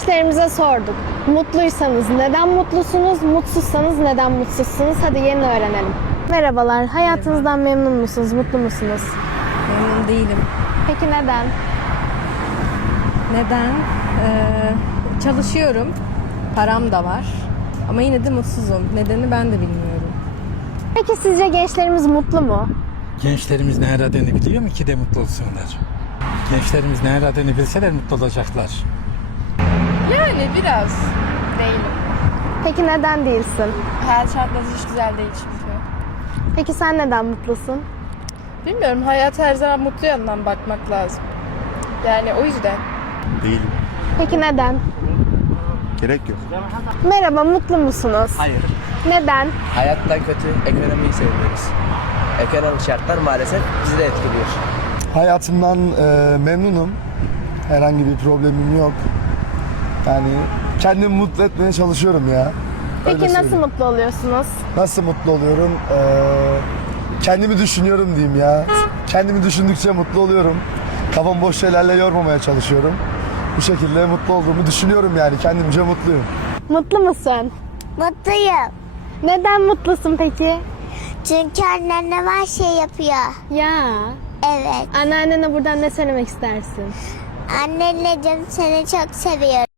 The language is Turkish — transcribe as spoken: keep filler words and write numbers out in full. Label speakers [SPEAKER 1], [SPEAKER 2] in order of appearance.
[SPEAKER 1] Gençlerimize sorduk. Mutluysanız neden mutlusunuz, mutsuzsanız neden mutsuzsunuz? Hadi yeni öğrenelim. Merhabalar, hayatınızdan memnun musunuz, mutlu musunuz?
[SPEAKER 2] Memnun değilim.
[SPEAKER 1] Peki neden?
[SPEAKER 2] Neden? Ee, çalışıyorum. Param da var. Ama yine de mutsuzum. Nedeni ben de bilmiyorum.
[SPEAKER 1] Peki sizce gençlerimiz mutlu mu?
[SPEAKER 3] Gençlerimiz ne aradığını biliyor mu ki de mutlu olsunlar? Gençlerimiz ne aradığını bilseler mutlu olacaklar.
[SPEAKER 4] Yani biraz değilim.
[SPEAKER 1] Peki neden değilsin?
[SPEAKER 4] Hayat şartları hiç güzel değil çünkü.
[SPEAKER 1] Peki sen neden mutlusun?
[SPEAKER 4] Bilmiyorum, hayat her zaman mutlu yanından bakmak lazım. Yani o yüzden.
[SPEAKER 5] Değilim.
[SPEAKER 1] Peki neden?
[SPEAKER 5] Gerek yok.
[SPEAKER 1] Merhaba, mutlu musunuz?
[SPEAKER 6] Hayır.
[SPEAKER 1] Neden?
[SPEAKER 6] Hayattan kötü ekonomiyi seviyoruz. Ekonomik şartlar maalesef bizi de etkiliyor.
[SPEAKER 7] Hayatımdan e, memnunum. Herhangi bir problemim yok. Yani kendimi mutlu etmeye çalışıyorum ya. Öyle
[SPEAKER 1] Peki nasıl
[SPEAKER 7] söyleyeyim.
[SPEAKER 1] mutlu oluyorsunuz?
[SPEAKER 7] Nasıl mutlu oluyorum? E, kendimi düşünüyorum diyeyim ya. Kendimi düşündükçe mutlu oluyorum. Kafam boş şeylerle yormamaya çalışıyorum. Bu şekilde mutlu olduğumu düşünüyorum yani. Kendimce mutluyum.
[SPEAKER 1] Mutlu musun?
[SPEAKER 8] Mutluyum.
[SPEAKER 1] Neden mutlusun peki?
[SPEAKER 8] Çünkü anneannem her şey yapıyor.
[SPEAKER 1] Ya,
[SPEAKER 8] Evet.
[SPEAKER 1] anneannene buradan ne söylemek istersin?
[SPEAKER 8] Anneciğim seni çok seviyorum.